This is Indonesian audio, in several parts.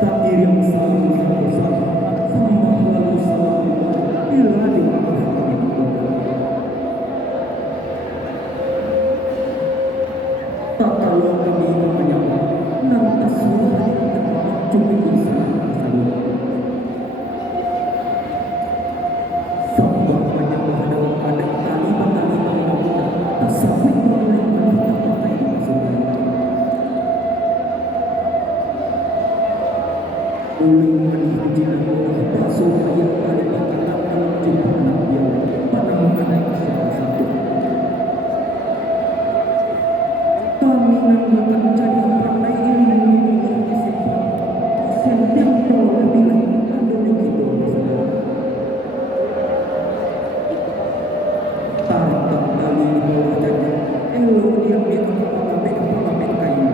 takdir yang selalu sama, sama lalu selalu bila dimaafkan. Tak kalau kami menyapa, lantas suara cuma bisa salut. Sabah menyapa dalam ada tali kita, tak sampai oleh wanita pakai maksudnya. Ulung menihjilah basuh ayat pada katakan jumpa nabiya pada mengenai siapa satu. Kami akan jadi pandai ilmu disipal setiap tahun bila ada begitu saudara. Tarik tali di bawah jajan elok yang pengamen kain.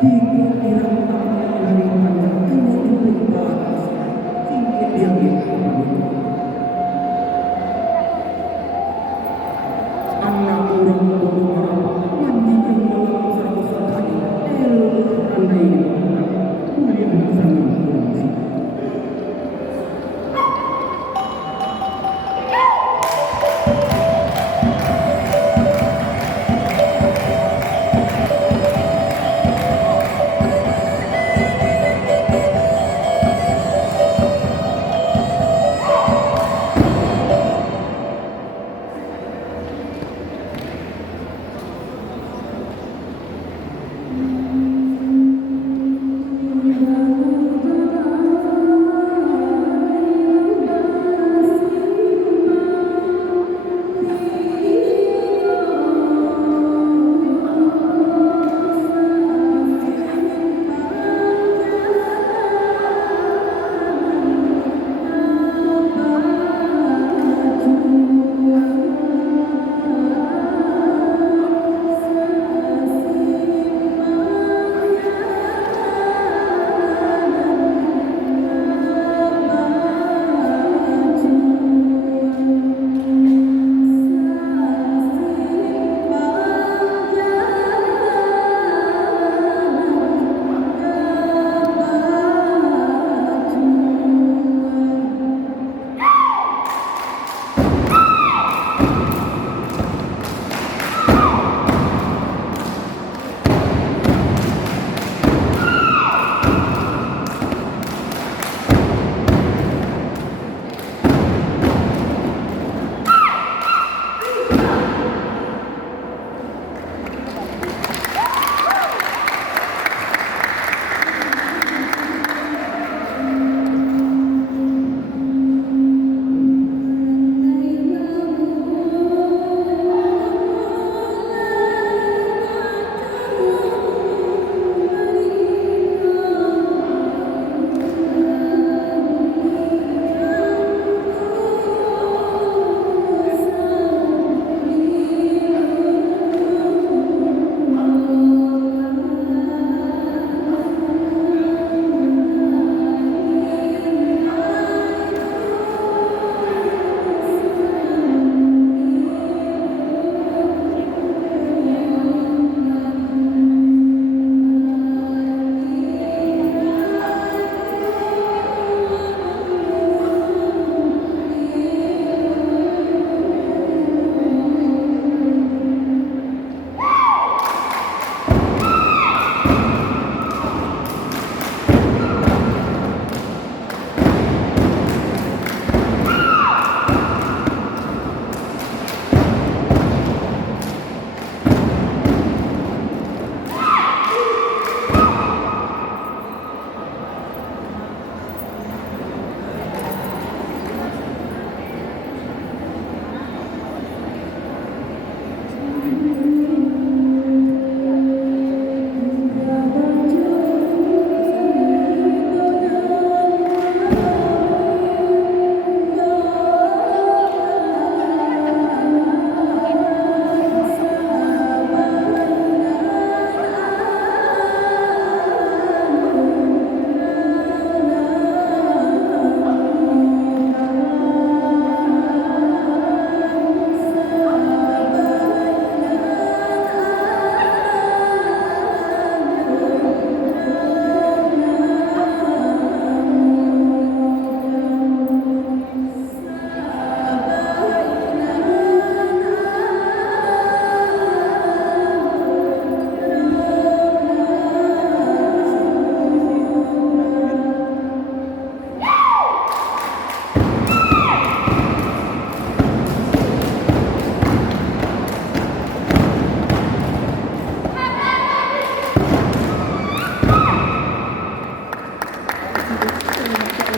Hingga dirantang dari panjang elok dibuka hingga dia anak orang berdua mandi yang dalam serbusan tadi elok andai kuliah bersama kurang.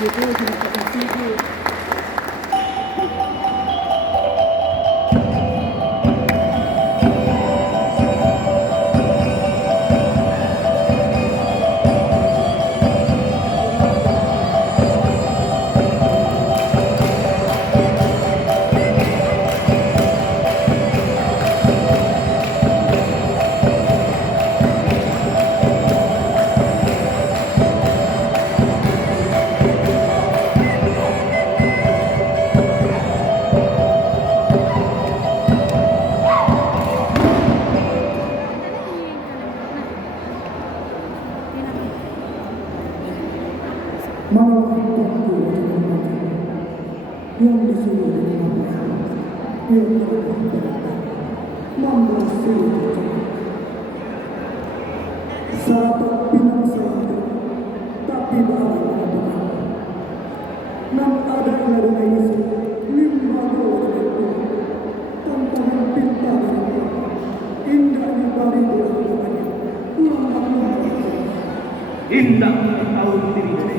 begitu terima kasih. Malah tuanku yang disuruh dengan yang membersih sahabat pinang sahabat tapi bahagia nam ada yang Yesus limbago itu tantangan pintar indahnya bari berlakuannya indah tahu diri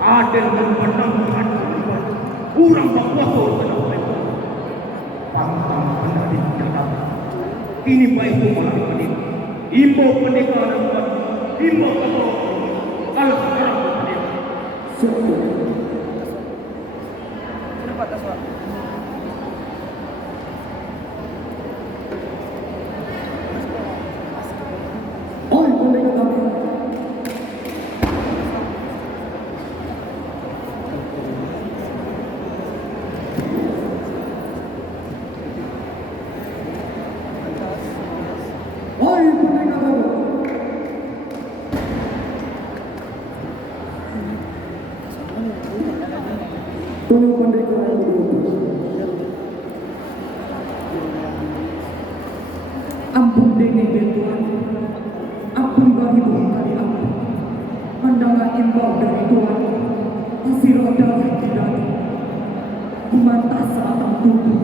ada dan pandang kurang berkuasa dalam mereka pantang pendadik jalan ini baik malah pendik imbo pendekatan imbo kalau sekarang pendik Kenapa tas Pak? oh pendekatan kami Tolong pendekar ampun dene Tuhan, ampun bagi kali ampun. Mendengar imbau dari Tuhan, kasih roda tidak kumantah saat tubuh,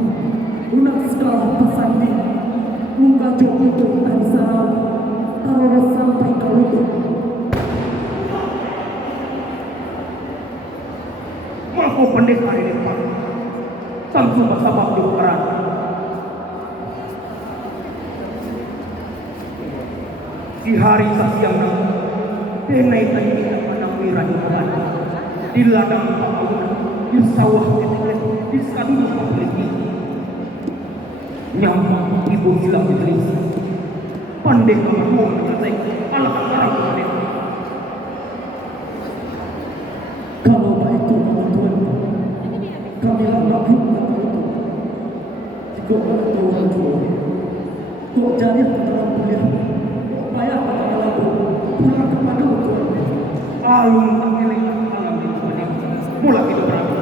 unak segala pesan ini, muka jauh untuk dan sarau, taruh sampai ke lutut. Mampu pendekar ini Pak tentu bersama kebenaran di hari siang denai tadi tidak pandang wiranikan di ladang bangunan di sawah di sadu memiliki nyawa ibu hilang di pendekar mau mengatai alat orang pendekar Kalau baik Tuhan, kami harap hidup itu. Jika ada Tuhan kok jadi dalam kuliah, payah pada lalu pulang kepada Tuhan. alun tak milik alam di mulai hidup berapa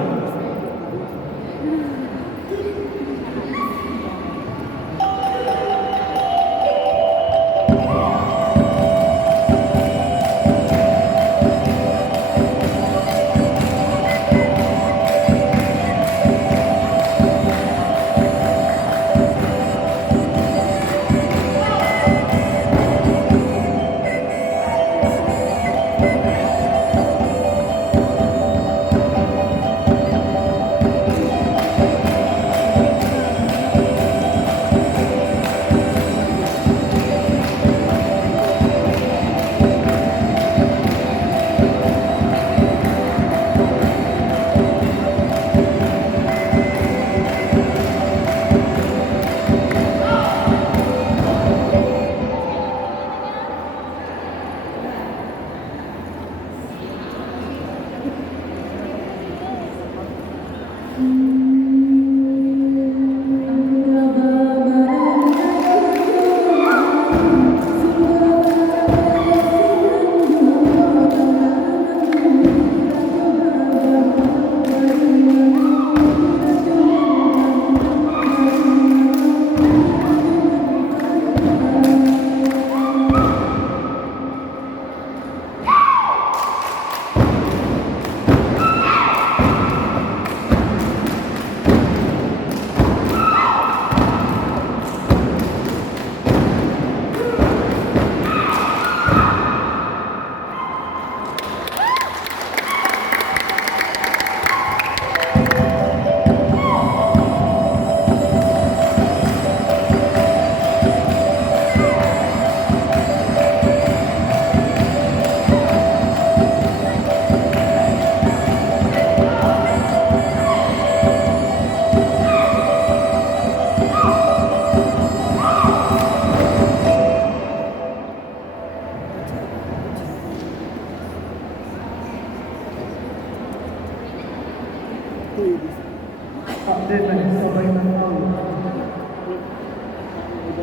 tak denai sabay ng tao.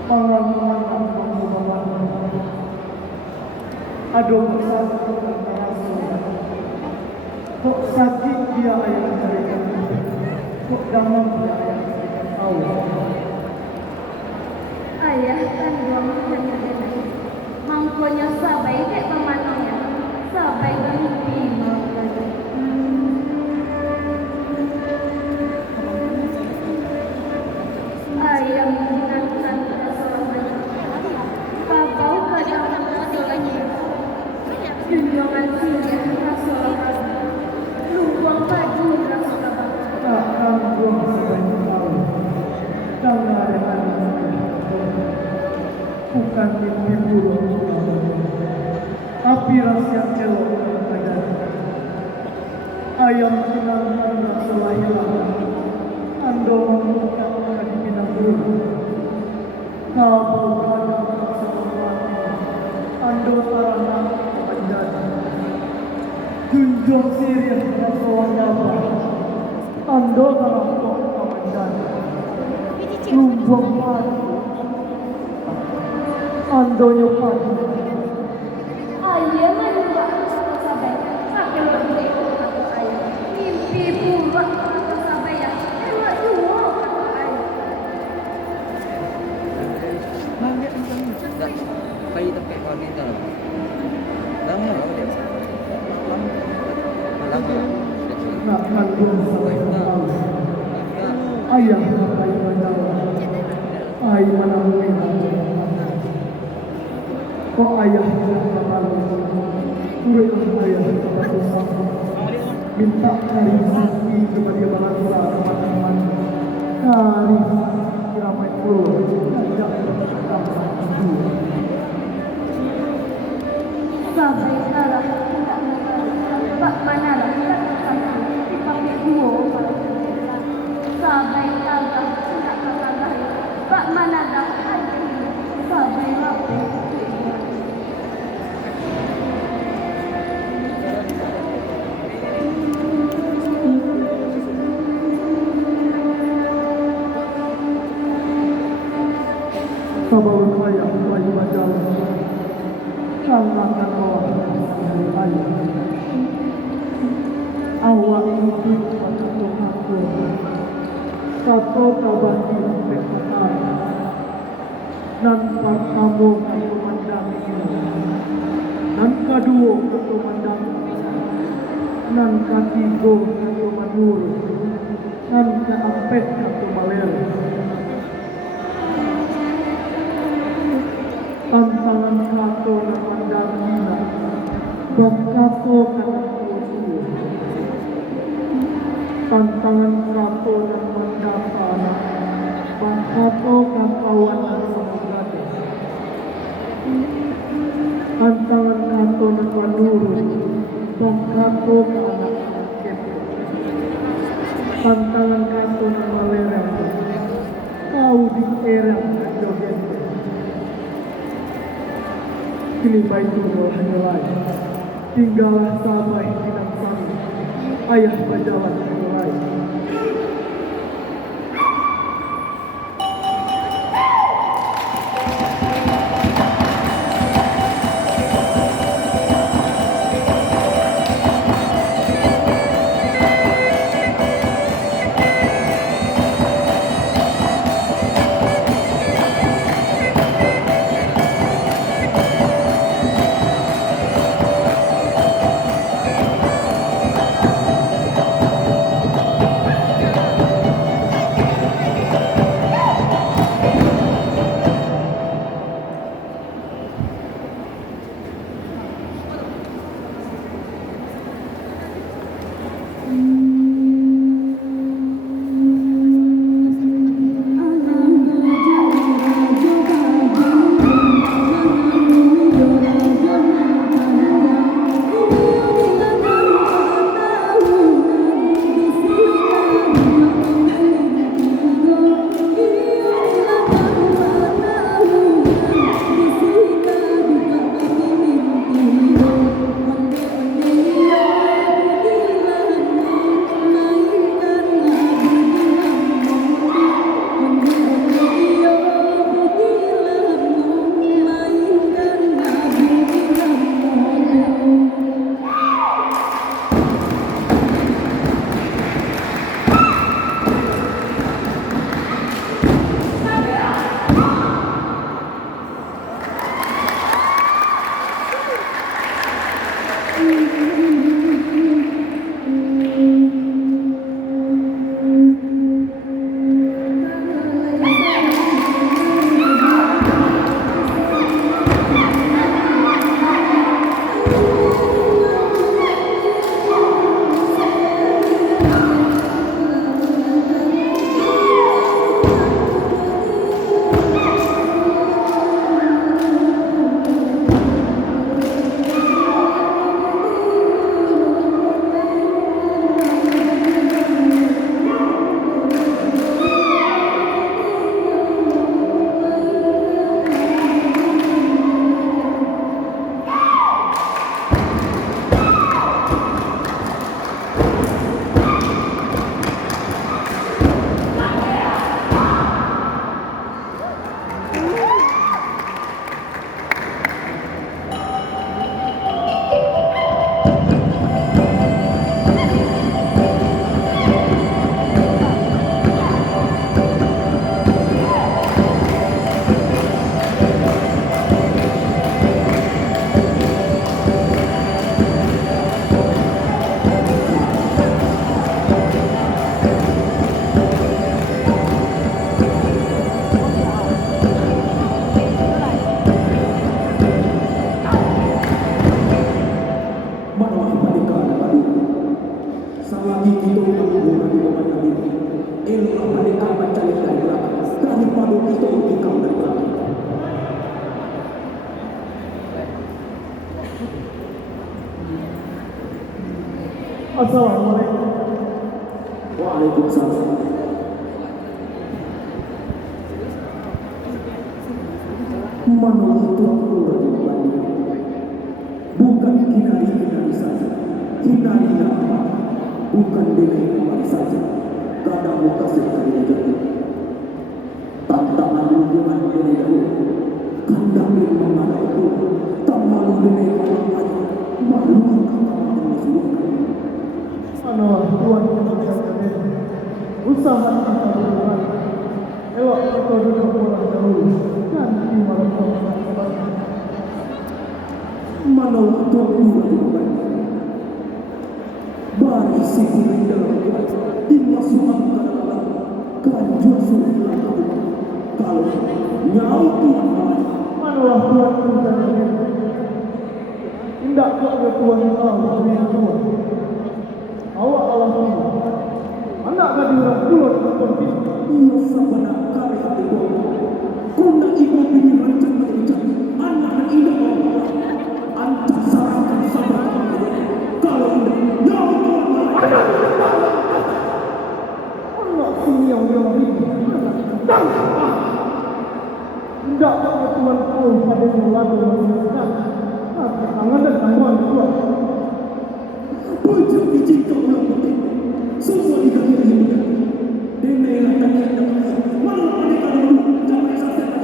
Pangalangan ang bumaban. Ado magsasakit ang taraso. Kok sakit dia ay nagkarikan. Kok damang dia ay nagkarikan tao. Ayah kan dua makan mangkonya sabay kayak pemanangnya sabay bermimpi makan. Ayah mengingatkan pada seorang babau kadang seorangnya junjungan tinggi Rasulullah luang baju Rasulullah. Takkan buang sabay ng tao. Jangan ada bukan mimpi buruk, tapi rahasia elok dan ayam kinangan rasa lahiran, ando membuka kaki pinang buruk, kabau kadang rasa mati, ando sarana panjang, junjung sirih rasa wanyaba, ando dalam kok panjang, lumbung padi. Ando nyopan. Ayah menubah sabay pakai lebih kata ayah mimpi buruk kata sabay ya elok juga kata ayah. Kayu tempat kau ni tak lama. Lama lah dia. Lama. Nak kandung sabay tahu. Ayah ay manawa. Ay manawin. Kok ayah yang malu. Turut ayah kepada sama. Minta cari sakti kepada bangsa teman-teman. Cari ramai pulau. Ajak berkata Sabay darah tidak pak mana lah kata dipakai dua sabay darah tidak kata pak mana dah sabay rapi. Sabar saya bagi majalah. Kalahkan bawah ayah. Awak itu pada Tuhanku. Satu kabati pekatan. Dan pertama kau mandang ini. Dan kedua kau mandang. Dan ketiga kau menurut. Dan keempat kau malel. Tantangan kato na pandangina, bangkato ka ng puso. Tantangan kato na pandapana, bangkato ka kawanan sa magada. Tantangan kato na panurun, bangkato ka anak sakit. Tantangan kato na malerang, kau di erang na joget. Kini baitu hanya lain. Tinggallah sabay tidak sami. Ayah berjalan hanya lain. Manusia Merdeka Padu. Selagi kita menunggu di bawah ini, eloklah mereka mencari dari belakang. Daripada kita tikam dari belakang. Assalamualaikum. Waalaikumsalam. Manusia itu bukan hinari saja, hinari apa? Bukan denai saja. Kadang muka sekali itu. Tantangan hubungan denai dahulu. Kandang yang mengarah itu. Tak malu denai orang lain. Malu akan menyusukan. Adalah Tuhan yang menjadikan usaha kita berdua. Elok kita duduk pulang dahulu. Nanti malam kita Manalah Tuhan bukan baris sikuling dalam kuat dimasukkan ke dalam kanjur surga kalau nyau Tuhan Manalah Tuhan yang menjadikan tindak kepada Tuhan Allah dunia Tuhan. Awak Allah Tuhan. Anak tadi orang pulau nonton TV. ia sabana kali hati Tuhan kuna ibu bini rancang mencari anak dan indah Allah antar sarankan sabar kalau indah nyau Tuhan Anak sini yang ini. Tidak kepada Tuhan pun pada yang lalu manusia. Tangan dan tangan Tuhan. Pujuk dicinta ulang putih semua dikasih hidup denai tanya mana mereka dulu jangan sampai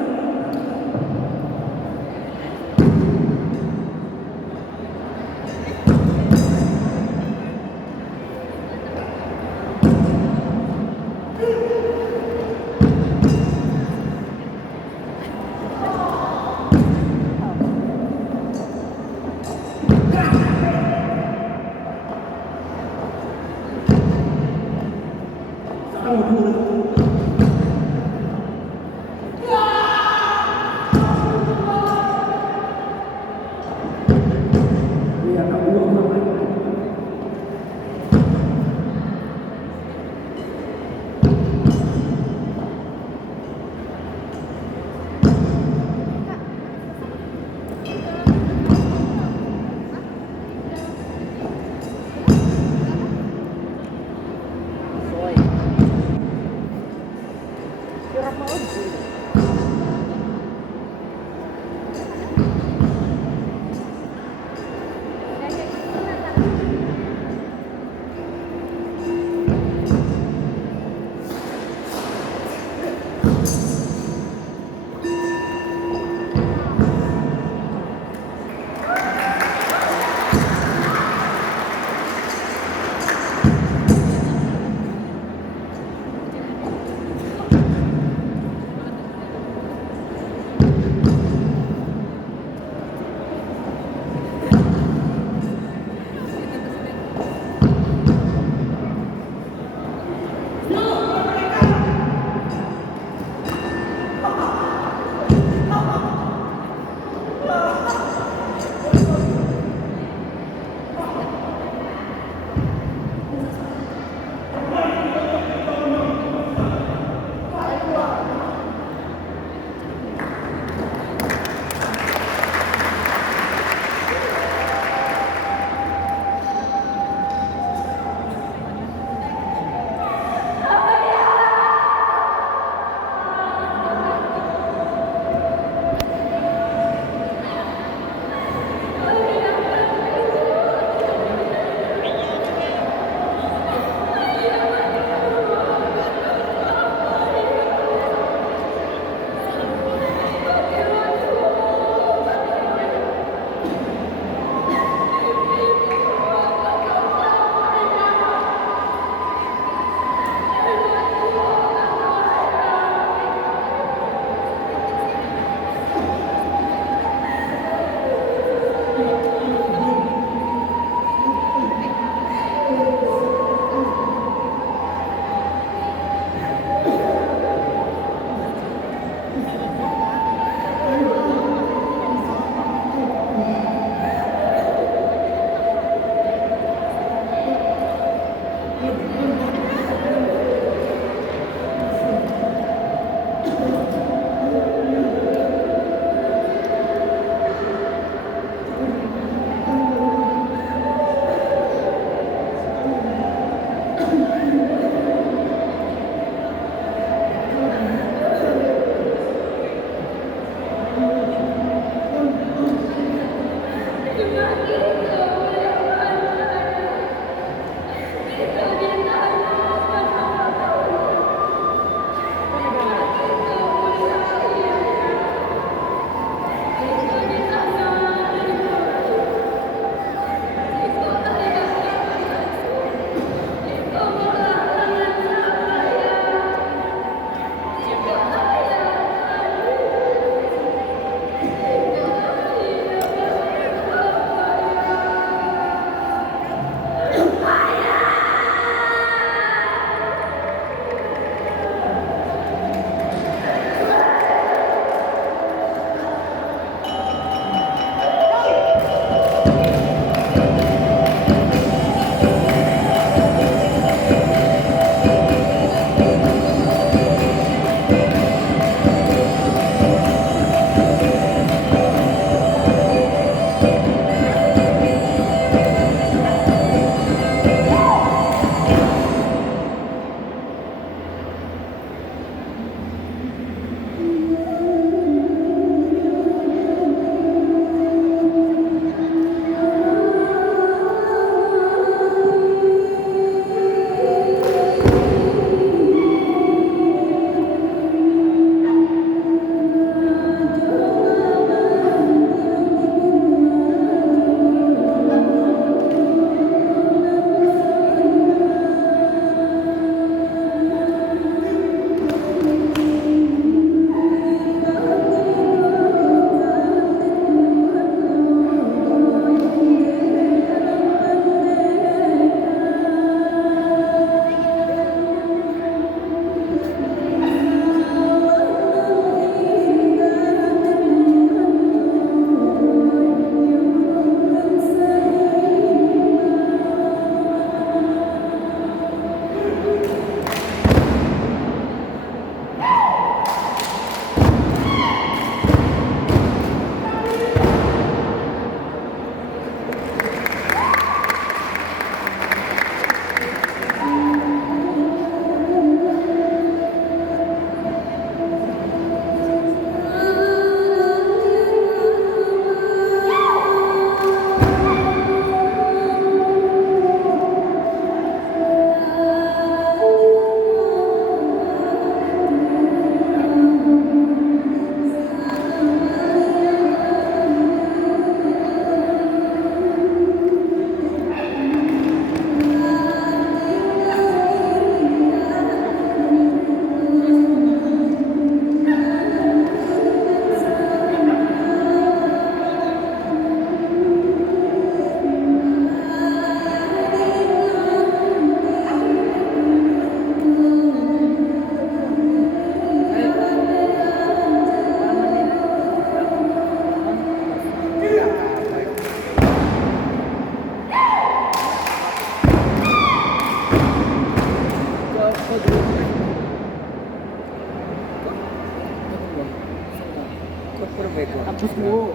Hapus mo.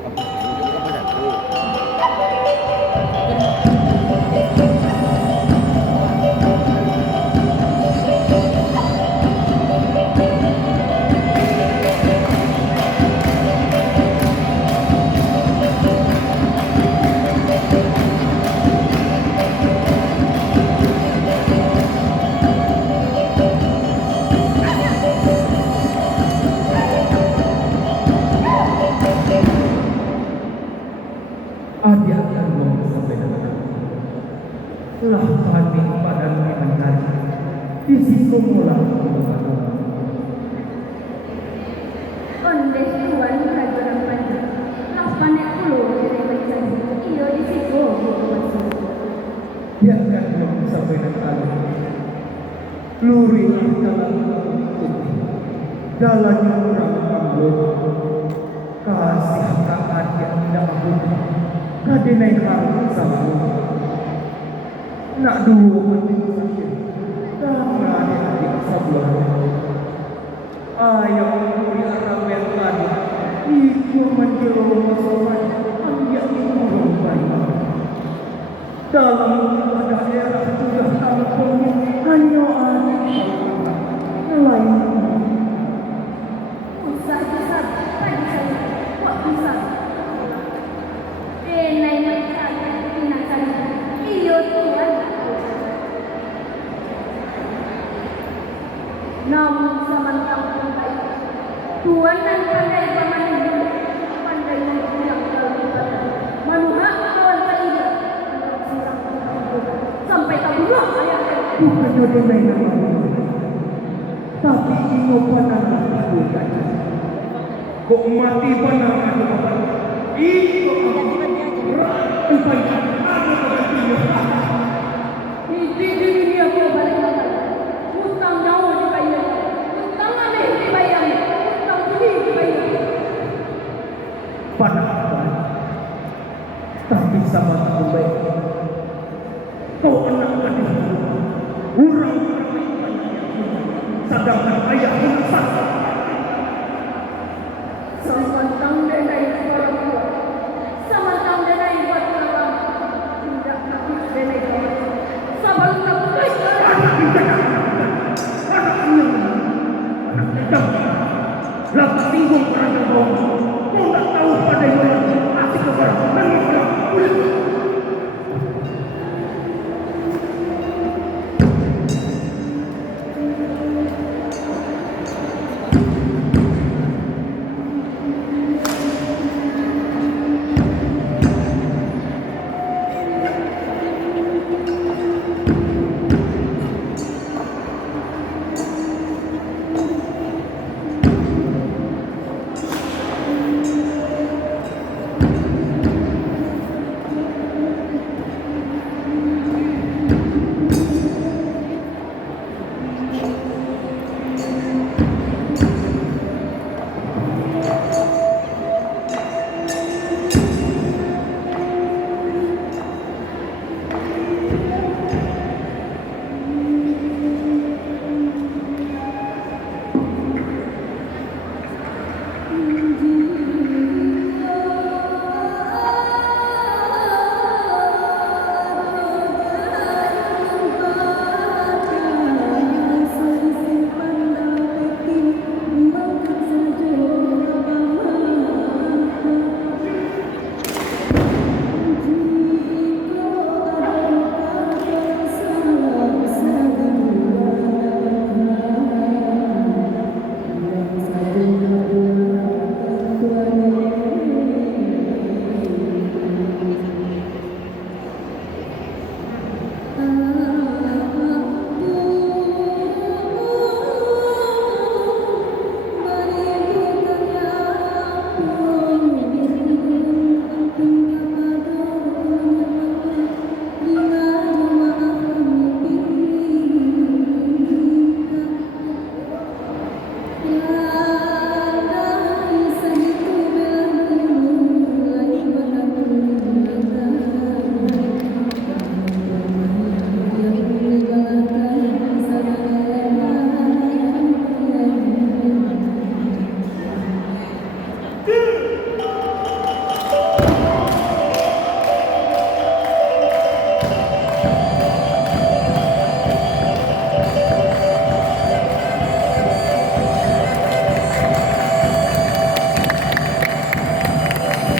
Dia akan ngomong sampai dengan telah kami pada memang hari di situ mula Onde Tuhan kajuran panjang, lah panek puluh dari mencari. Ya kan belum sampai nanti. Lurilah dalam itu. Jalannya orang kambut. Kasih kakak yang tidak ampun. Kadenai harus sama. Nak dua penting sakit. Karena adik-adik sebelah. Ayo muri arah yang tadi. Ikut menjelang masalah. Ambil itu baik. Dalam ada daerah sudah kampung hanya adik lain. Bisa pagi saya kok bisa. Nai mencari pinakan iyo Tuhan. Namun zaman kampung baik Tuhan dan pandai pemandang pandai yang dalam manuha kawan saya sampai tabulah ayah Bukan jodoh lain nama. Tapi ingo pandangan aku saja. Kok mati pandangan aku apa? Itu ratu panjang. di dunia aku balik lagi. Utang nyawa dibayar, utang aneh dibayar, utang budi dibayar. Pandangan. Tapi sama aku baik. Kau anak gadis. Urang sedangkan ayah pun sakit.